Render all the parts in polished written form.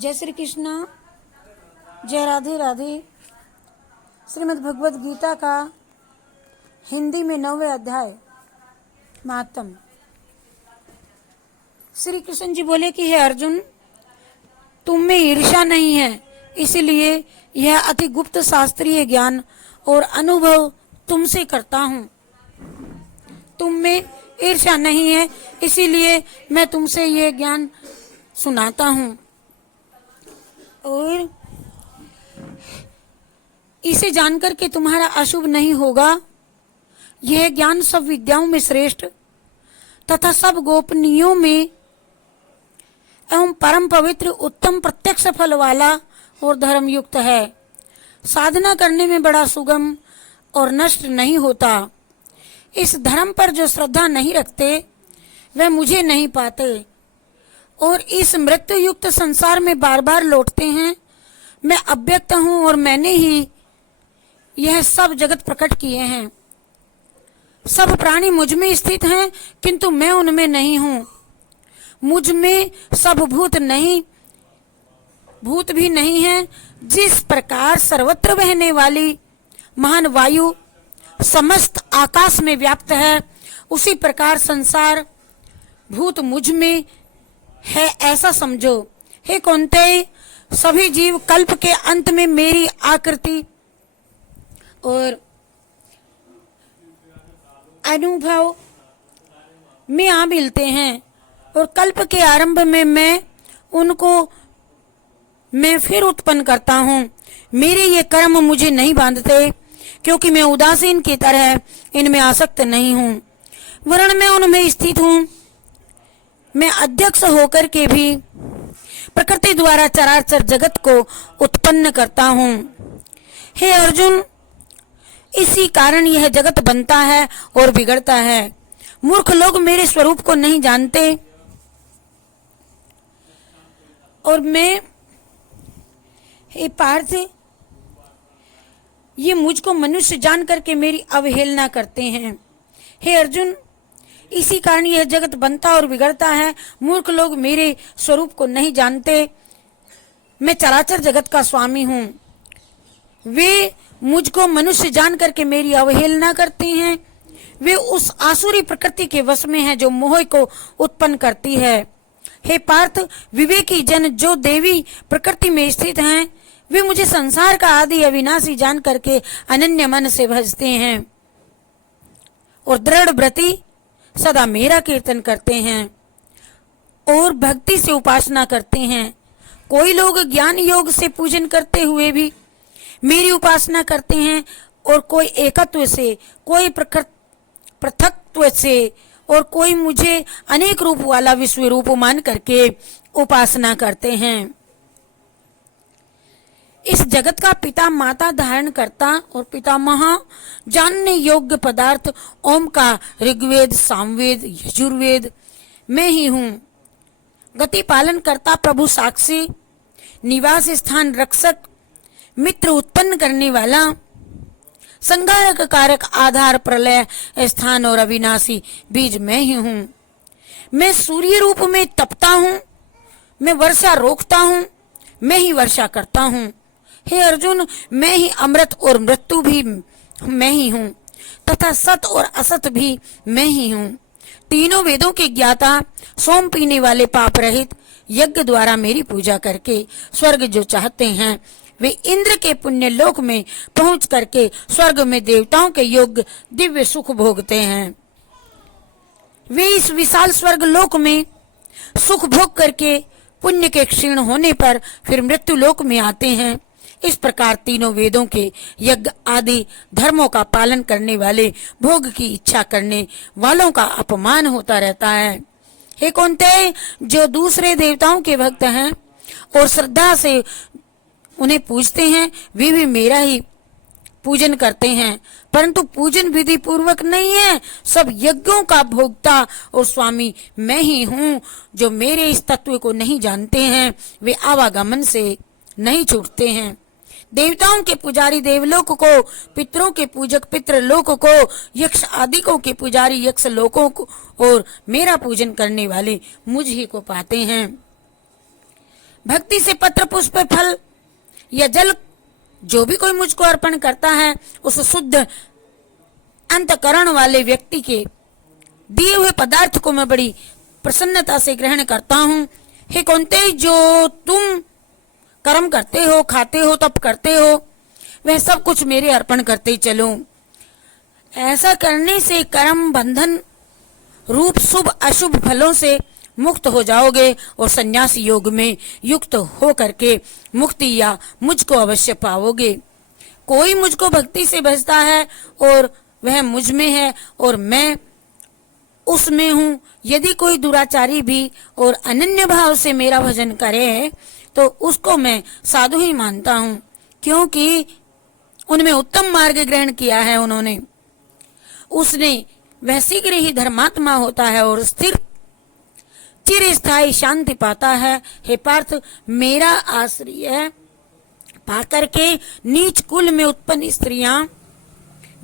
जय श्री कृष्णा, जय राधे राधे। श्रीमद् भगवद गीता का हिंदी में 9वें अध्याय महात्म। श्री कृष्ण जी बोले कि हे अर्जुन, तुम में ईर्ष्या नहीं है, इसलिए यह अति गुप्त शास्त्रीय ज्ञान और अनुभव तुमसे करता हूँ। तुम में ईर्ष्या नहीं है, इसीलिए मैं तुमसे यह ज्ञान सुनाता हूँ और इसे जानकर के तुम्हारा अशुभ नहीं होगा। यह ज्ञान सब विद्याओं में श्रेष्ठ तथा सब गोपनीयों में एवं परम पवित्र उत्तम प्रत्यक्ष फल वाला और धर्म युक्त है। साधना करने में बड़ा सुगम और नष्ट नहीं होता। इस धर्म पर जो श्रद्धा नहीं रखते वह मुझे नहीं पाते और इस मृत्यु युक्त संसार में बार बार लौटते हैं। मैं अव्यक्त हूँ और मैंने ही यह सब जगत प्रकट किए हैं। सब प्राणी मुझ में स्थित हैं, किंतु मैं उनमें नहीं हूँ। मुझ में सब भूत भी नहीं है। जिस प्रकार सर्वत्र बहने वाली महान वायु समस्त आकाश में व्याप्त है, उसी प्रकार संसार भूत मुझ में है, ऐसा समझो। हे कौन्तेय, सभी जीव कल्प के अंत में मेरी आकृति और अनुभव में आ मिलते हैं और कल्प के आरंभ में मैं फिर उत्पन्न करता हूँ। मेरे ये कर्म मुझे नहीं बांधते, क्योंकि मैं उदासीन की तरह इनमें आसक्त नहीं हूँ, वरन मैं उनमें स्थित हूँ। मैं अध्यक्ष होकर के भी प्रकृति द्वारा चराचर जगत को उत्पन्न करता हूँ। हे अर्जुन, इसी कारण यह जगत बनता है और बिगड़ता है। मूर्ख लोग मेरे स्वरूप को नहीं जानते और मैं, हे पार्थ, ये मुझको मनुष्य जान करके मेरी अवहेलना करते हैं। हे अर्जुन, इसी कारण यह जगत बनता और बिगड़ता है। मूर्ख लोग मेरे स्वरूप को नहीं जानते। मैं चराचर जगत का स्वामी हूँ। वे मुझको मनुष्य जान करके मेरी अवहेलना करते हैं। वे उस आसुरी प्रकृति के वश में हैं जो मोह को उत्पन्न करती है। हे पार्थ, विवेकी जन जो देवी प्रकृति में स्थित हैं, वे मुझे संसार का आदि अविनाशी जान करके अनन्य मन से भजते हैं और दृढ़ व्रति सदा मेरा कीर्तन करते हैं और भक्ति से उपासना करते हैं। कोई लोग ज्ञान योग से पूजन करते हुए भी मेरी उपासना करते हैं और कोई एकत्व से, कोई पृथकत्व से और कोई मुझे अनेक रूप वाला विश्व रूप मान करके उपासना करते हैं। इस जगत का पिता माता धारण करता और पितामह जानने योग्य पदार्थ ओम का ऋग्वेद, सामवेद, यजुर्वेद मैं ही हूँ। गति पालन करता, प्रभु साक्षी, निवास स्थान रक्षक, मित्र उत्पन्न करने वाला, संगारक कारक, आधार, प्रलय स्थान और अविनाशी बीज मैं ही हूँ। मैं सूर्य रूप में तपता हूँ, मैं वर्षा रोकता हूँ, मैं ही वर्षा करता हूँ। हे अर्जुन, मैं ही अमृत और मृत्यु भी मैं ही हूँ तथा सत और असत भी मैं ही हूँ। तीनों वेदों के ज्ञाता, सोम पीने वाले, पाप रहित, यज्ञ द्वारा मेरी पूजा करके स्वर्ग जो चाहते हैं, वे इंद्र के पुण्य लोक में पहुंच करके स्वर्ग में देवताओं के योग्य दिव्य सुख भोगते हैं। वे इस विशाल स्वर्ग लोक में सुख भोग करके पुण्य के क्षीण होने पर फिर मृत्यु लोक में आते हैं। इस प्रकार तीनों वेदों के यज्ञ आदि धर्मों का पालन करने वाले भोग की इच्छा करने वालों का अपमान होता रहता है। हे कौन्तेय, जो दूसरे देवताओं के भक्त हैं और श्रद्धा से उन्हें पूजते हैं, वे भी मेरा ही पूजन करते हैं, परंतु पूजन विधि पूर्वक नहीं है। सब यज्ञों का भोक्ता और स्वामी मैं ही हूँ। जो मेरे इस तत्व को नहीं जानते हैं, वे आवागमन से नहीं छूटते हैं। देवताओं के पुजारी देवलोक को, पितरों के पूजक पितृलोक को, यक्ष आदिकों के पुजारी यक्ष लोकों को और मेरा पूजन करने वाले मुझ ही को पाते हैं। भक्ति से पत्र पुष्प फल या जल जो भी कोई मुझको अर्पण करता है, उस शुद्ध अंतकरण वाले व्यक्ति के दिए हुए पदार्थ को मैं बड़ी प्रसन्नता से ग्रहण करता हूँ। हे कौन्तेय, जो तुम कर्म करते हो, खाते हो, तप करते हो, वह सब कुछ मेरे अर्पण करते चलो। ऐसा करने से कर्म बंधन रूप शुभ अशुभ फलों से मुक्त हो जाओगे और संन्यास योग में युक्त हो करके मुक्ति या मुझको अवश्य पाओगे। कोई मुझको भक्ति से भजता है और वह मुझ में है और मैं उसमें हूँ। यदि कोई दुराचारी भी और अनन्य भाव से मेरा भजन करे तो उसको मैं साधु ही मानता हूँ, क्योंकि उनमें उत्तम मार्ग ग्रहण किया है उन्होंने। उसने वह शीघ्र ही धर्मात्मा होता है और स्थिर चिरस्थायी शांति पाता है। हे पार्थ, मेरा आश्रय पाकर के नीच कुल में उत्पन्न स्त्रियां,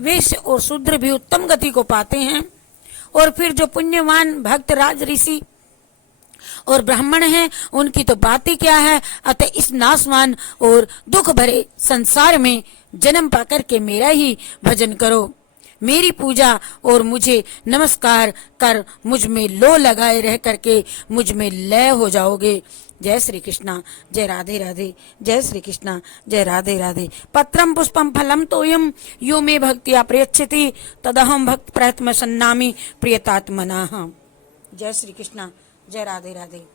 वैश्य और शूद्र भी उत्तम गति को पाते हैं। और फिर जो पुण्यवान भक्त राज ऋषि और ब्राह्मण हैं, उनकी तो बात ही क्या है। अतः इस नाशवान और दुख भरे संसार में जन्म पाकर के मेरा ही भजन करो, मेरी पूजा और मुझे नमस्कार कर मुझ में लो लगाए रह करके मुझ में लय हो जाओगे। जय श्री कृष्णा, जय राधे राधे, जय श्री कृष्णा, जय राधे राधे। पत्रम पुष्पम फलम तोयम यो मे भक्तिया प्रयच्छति तदहम भक्त प्रयत्न सन्नामी प्रियतात्मना। जय श्री कृष्णा, जय राधे राधे।